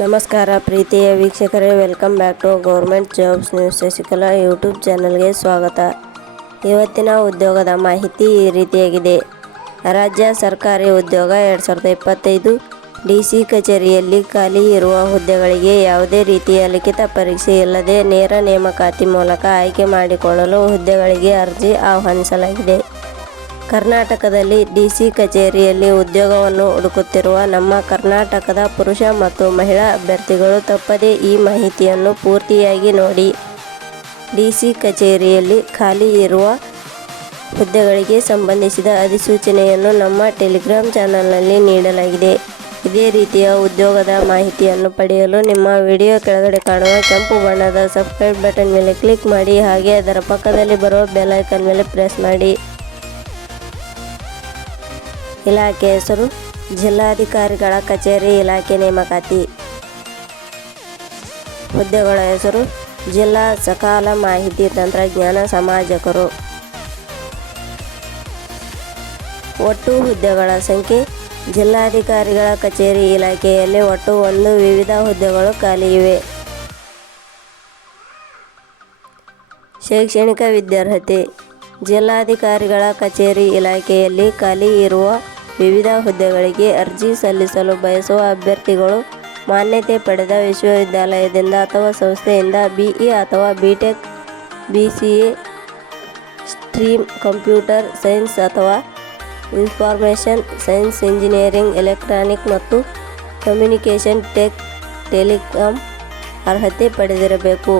ನಮಸ್ಕಾರ ಪ್ರೀತಿಯ ವೀಕ್ಷಕರೇ welcome back to government jobs news Shashikala YouTube ಚಾನಲ್ಗೆ ಸ್ವಾಗತ. ಇವತ್ತಿನ ಉದ್ಯೋಗದ ಮಾಹಿತಿ ಈ ರೀತಿಯಾಗಿದೆ. ರಾಜ್ಯ ಸರ್ಕಾರಿ ಉದ್ಯೋಗ ಎರಡು ಸಾವಿರದ ಇಪ್ಪತ್ತೈದು ಡಿ ಸಿ ಕಚೇರಿಯಲ್ಲಿ ಖಾಲಿ ಇರುವ ಹುದ್ದೆಗಳಿಗೆ ಯಾವುದೇ ರೀತಿಯ ಲಿಖಿತ ಪರೀಕ್ಷೆ ಇಲ್ಲದೆ ನೇರ ನೇಮಕಾತಿ ಮೂಲಕ ಆಯ್ಕೆ ಮಾಡಿಕೊಳ್ಳಲು ಹುದ್ದೆಗಳಿಗೆ ಅರ್ಜಿ ಆಹ್ವಾನಿಸಲಾಗಿದೆ. ಕರ್ನಾಟಕದಲ್ಲಿ ಡಿಸಿ ಕಚೇರಿಯಲ್ಲಿ ಉದ್ಯೋಗವನ್ನು ಹುಡುಕುತ್ತಿರುವ ನಮ್ಮ ಕರ್ನಾಟಕದ ಪುರುಷ ಮತ್ತು ಮಹಿಳಾ ಅಭ್ಯರ್ಥಿಗಳು ತಪ್ಪದೇ ಈ ಮಾಹಿತಿಯನ್ನು ಪೂರ್ತಿಯಾಗಿ ನೋಡಿ. ಡಿಸಿ ಕಚೇರಿಯಲ್ಲಿ ಖಾಲಿ ಇರುವ ಹುದ್ದೆಗಳಿಗೆ ಸಂಬಂಧಿಸಿದ ಅಧಿಸೂಚನೆಯನ್ನು ನಮ್ಮ ಟೆಲಿಗ್ರಾಮ್ ಚಾನಲ್ನಲ್ಲಿ ನೀಡಲಾಗಿದೆ. ಇದೇ ರೀತಿಯ ಉದ್ಯೋಗದ ಮಾಹಿತಿಯನ್ನು ಪಡೆಯಲು ನಿಮ್ಮ ವಿಡಿಯೋ ಕೆಳಗಡೆ ಕಾಣುವ ಕೆಂಪು ಬಣ್ಣದ ಸಬ್ಸ್ಕ್ರೈಬ್ ಬಟನ್ ಮೇಲೆ ಕ್ಲಿಕ್ ಮಾಡಿ ಹಾಗೆ ಅದರ ಪಕ್ಕದಲ್ಲಿ ಬರುವ ಬೆಲ್ ಐಕನ್ ಮೇಲೆ ಪ್ರೆಸ್ ಮಾಡಿ. ಇಲಾಖೆ ಹೆಸರು ಜಿಲ್ಲಾಧಿಕಾರಿಗಳ ಕಚೇರಿ ಇಲಾಖೆ ನೇಮಕಾತಿ. ಹುದ್ದೆಗಳ ಹೆಸರು ಜಿಲ್ಲಾ ಸಕಾಲ ಮಾಹಿತಿ ತಂತ್ರಜ್ಞಾನ ಸಮಾಜಕರು. ಒಟ್ಟು ಹುದ್ದೆಗಳ ಸಂಖ್ಯೆ ಜಿಲ್ಲಾಧಿಕಾರಿಗಳ ಕಚೇರಿ ಇಲಾಖೆಯಲ್ಲಿ ಒಟ್ಟು ಒಂದು, ವಿವಿಧ ಹುದ್ದೆಗಳು ಖಾಲಿ ಇವೆ. ಶೈಕ್ಷಣಿಕ ವಿದ್ಯಾರ್ಹತೆ ಜಿಲ್ಲಾಧಿಕಾರಿಗಳ ಕಚೇರಿ ಇಲಾಖೆಯಲ್ಲಿ ಖಾಲಿ ಇರುವ ವಿವಿಧ ಹುದ್ದೆಗಳಿಗೆ ಅರ್ಜಿ ಸಲ್ಲಿಸಲು ಬಯಸುವ ಅಭ್ಯರ್ಥಿಗಳು ಮಾನ್ಯತೆ ಪಡೆದ ವಿಶ್ವವಿದ್ಯಾಲಯದಿಂದ ಅಥವಾ ಸಂಸ್ಥೆಯಿಂದ ಬಿಇ ಅಥವಾ BTech B C A stream computer science ಅಥವಾ ಇನ್ಫಾರ್ಮೇಷನ್ ಸೈನ್ಸ್ ಇಂಜಿನಿಯರಿಂಗ್, ಎಲೆಕ್ಟ್ರಾನಿಕ್ ಮತ್ತು ಕಮ್ಯುನಿಕೇಷನ್ ಟೆಕ್, ಟೆಲಿಕಾಂ ಅರ್ಹತೆ ಪಡೆದಿರಬೇಕು.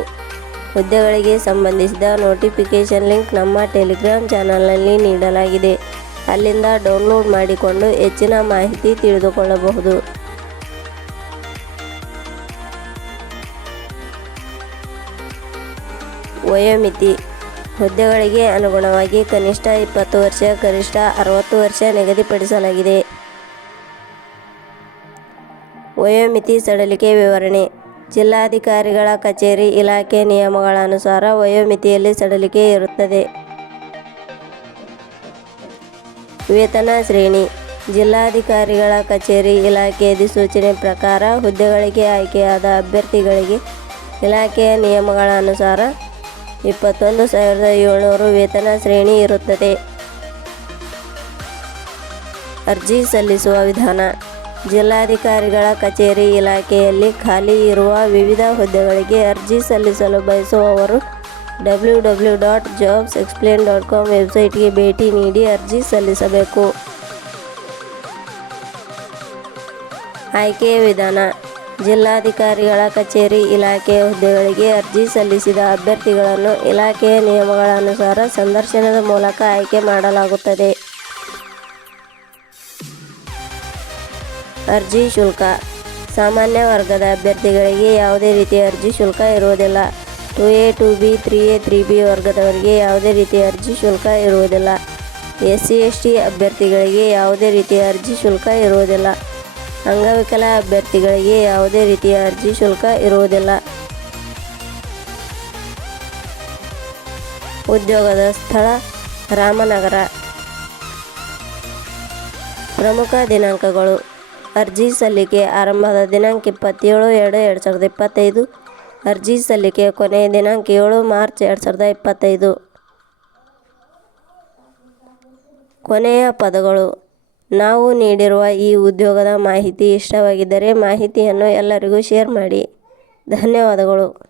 ಹುದ್ದೆಗಳಿಗೆ ಸಂಬಂಧಿಸಿದ ನೋಟಿಫಿಕೇಷನ್ ಲಿಂಕ್ ನಮ್ಮ ಟೆಲಿಗ್ರಾಮ್ ಚಾನಲ್ನಲ್ಲಿ ನೀಡಲಾಗಿದೆ. ಅಲ್ಲಿಂದ ಡೌನ್ಲೋಡ್ ಮಾಡಿಕೊಂಡು ಹೆಚ್ಚಿನ ಮಾಹಿತಿ ತಿಳಿದುಕೊಳ್ಳಬಹುದು. ವಯೋಮಿತಿ ಹುದ್ದೆಗಳಿಗೆ ಅನುಗುಣವಾಗಿ ಕನಿಷ್ಠ ಇಪ್ಪತ್ತು ವರ್ಷ, ಗರಿಷ್ಠ ಅರವತ್ತು ವರ್ಷ ನಿಗದಿಪಡಿಸಲಾಗಿದೆ. ವಯೋಮಿತಿ ಸಡಲಿಕೆ ವಿವರಣೆ. ಜಿಲ್ಲಾಧಿಕಾರಿಗಳ ಕಚೇರಿ ಇಲಾಖೆ ನಿಯಮಗಳ ಅನುಸಾರ ವಯೋಮಿತಿಯಲ್ಲಿ ಸಡಲಿಕೆ ಇರುತ್ತದೆ. ವೇತನ ಶ್ರೇಣಿ, ಜಿಲ್ಲಾಧಿಕಾರಿಗಳ ಕಚೇರಿ ಇಲಾಖೆ ಅಧಿಸೂಚನೆ ಪ್ರಕಾರ ಹುದ್ದೆಗಳಿಗೆ ಆಯ್ಕೆಯಾದ ಅಭ್ಯರ್ಥಿಗಳಿಗೆ ಇಲಾಖೆಯ ನಿಯಮಗಳ ಅನುಸಾರ ಇಪ್ಪತ್ತೊಂದು ಸಾವಿರದ ಏಳ್ನೂರು ವೇತನ ಶ್ರೇಣಿ ಇರುತ್ತದೆ. ಅರ್ಜಿ ಸಲ್ಲಿಸುವ ವಿಧಾನ, ಜಿಲ್ಲಾಧಿಕಾರಿಗಳ ಕಚೇರಿ ಇಲಾಖೆಯಲ್ಲಿ ಖಾಲಿ ಇರುವ ವಿವಿಧ ಹುದ್ದೆಗಳಿಗೆ ಅರ್ಜಿ ಸಲ್ಲಿಸಲು ಬಯಸುವವರು W W dot jobs explain dot com ವೆಬ್ಸೈಟ್ಗೆ ಭೇಟಿ ನೀಡಿ ಅರ್ಜಿ ಸಲ್ಲಿಸಬೇಕು. ಆಯ್ಕೆಯ ವಿಧಾನ. ಜಿಲ್ಲಾಧಿಕಾರಿಗಳ ಕಚೇರಿ ಇಲಾಖೆಯ ಹುದ್ದೆಗಳಿಗೆ ಅರ್ಜಿ ಸಲ್ಲಿಸಿದ ಅಭ್ಯರ್ಥಿಗಳನ್ನು ಇಲಾಖೆಯ ನಿಯಮಗಳ ಅನುಸಾರ ಸಂದರ್ಶನದ ಮೂಲಕ ಆಯ್ಕೆ ಮಾಡಲಾಗುತ್ತದೆ. ಅರ್ಜಿ ಶುಲ್ಕ. ಸಾಮಾನ್ಯ ವರ್ಗದ ಅಭ್ಯರ್ಥಿಗಳಿಗೆ ಯಾವುದೇ ರೀತಿಯ ಅರ್ಜಿ ಶುಲ್ಕ ಇರುವುದಿಲ್ಲ. Two A two B three A three B ವರ್ಗದವರಿಗೆ ಯಾವುದೇ ರೀತಿಯ ಅರ್ಜಿ ಶುಲ್ಕ ಇರುವುದಿಲ್ಲ. ಎಸ್ ಸಿ ಎಸ್ ಟಿ ಅಭ್ಯರ್ಥಿಗಳಿಗೆ ಯಾವುದೇ ರೀತಿಯ ಅರ್ಜಿ ಶುಲ್ಕ ಇರುವುದಿಲ್ಲ. ಅಂಗವಿಕಲ ಅಭ್ಯರ್ಥಿಗಳಿಗೆ ಯಾವುದೇ ರೀತಿಯ ಅರ್ಜಿ ಶುಲ್ಕ ಇರುವುದಿಲ್ಲ. ಉದ್ಯೋಗದ ಸ್ಥಳ, ರಾಮನಗರ. ಪ್ರಮುಖ ದಿನಾಂಕಗಳು. ಅರ್ಜಿ ಸಲ್ಲಿಕೆ ಆರಂಭದ ದಿನಾಂಕ ಇಪ್ಪತ್ತೇಳು ಎರಡು ಎರಡು ಸಾವಿರದ ಇಪ್ಪತ್ತೈದು. ಅರ್ಜಿ ಸಲ್ಲಿಕೆ ಕೊನೆಯ ದಿನಾಂಕ ಏಳು ಮಾರ್ಚ್ ಎರಡು ಸಾವಿರದ ಇಪ್ಪತ್ತೈದು. ಕೊನೆಯ ಪದಗಳು. ನಾವು ನೀಡಿರುವ ಈ ಉದ್ಯೋಗದ ಮಾಹಿತಿ ಇಷ್ಟವಾಗಿದ್ದರೆ ಮಾಹಿತಿಯನ್ನು ಎಲ್ಲರಿಗೂ ಶೇರ್ ಮಾಡಿ. ಧನ್ಯವಾದಗಳು.